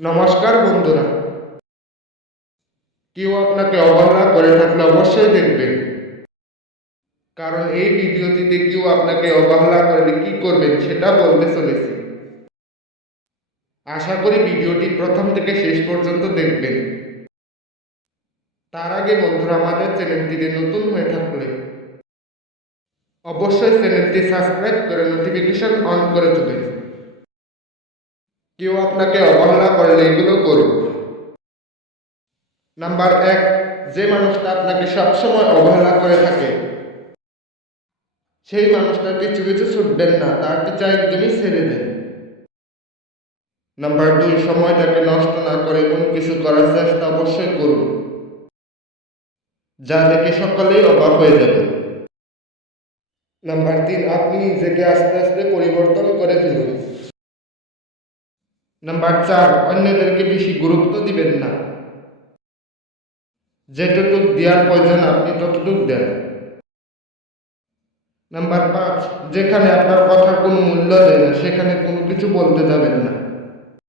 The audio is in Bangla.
নমস্কার বন্ধুরা। কেউ আপনাকে অবহেলা করে থাকলে অবশ্যই দেখবেন। কারণ এই ভিডিওটিতে কেউ আপনাকে অবহেলা করলে কি করবেন সেটা বলতে চলেছি। আশা করি ভিডিওটি প্রথম থেকে শেষ পর্যন্ত দেখবেন। তার আগে বন্ধুরা, আমাদের চ্যানেলটিতে নতুন হয়ে থাকলে অবশ্যই চ্যানেলটি সাবস্ক্রাইব করে নোটিফিকেশন অন করে দেবেন। কেউ আপনাকে অবহেলা করলে এগুলো করুন। নাম্বার এক, যে মানুষটা আপনাকে সবসময় অবহেলা করে থাকে, সেই মানুষটা কিছু কিছু ছুটবেন না, তার পিছা একদমই ছেড়ে দেন। নাম্বার দুই, সময়টাকে নষ্ট না করে কোন কিছু করার চেষ্টা অবশ্যই করুন, যা দেখে সকলেই অবাক হয়ে যাবে। নাম্বার তিন, আপনি নিজেকে আস্তে আস্তে পরিবর্তন করে ফেলুন নাম্বার চার, অন্যদেরকে বেশি গুরুত্ব দিবেন না। যেটুকু দেওয়ার প্রয়োজন, আপনি ততটুক দেন। নাম্বার পাঁচ, যেখানে আপনার কথার কোনো মূল্য দেয় না, সেখানে কোনো কিছু বলতে যাবেন না।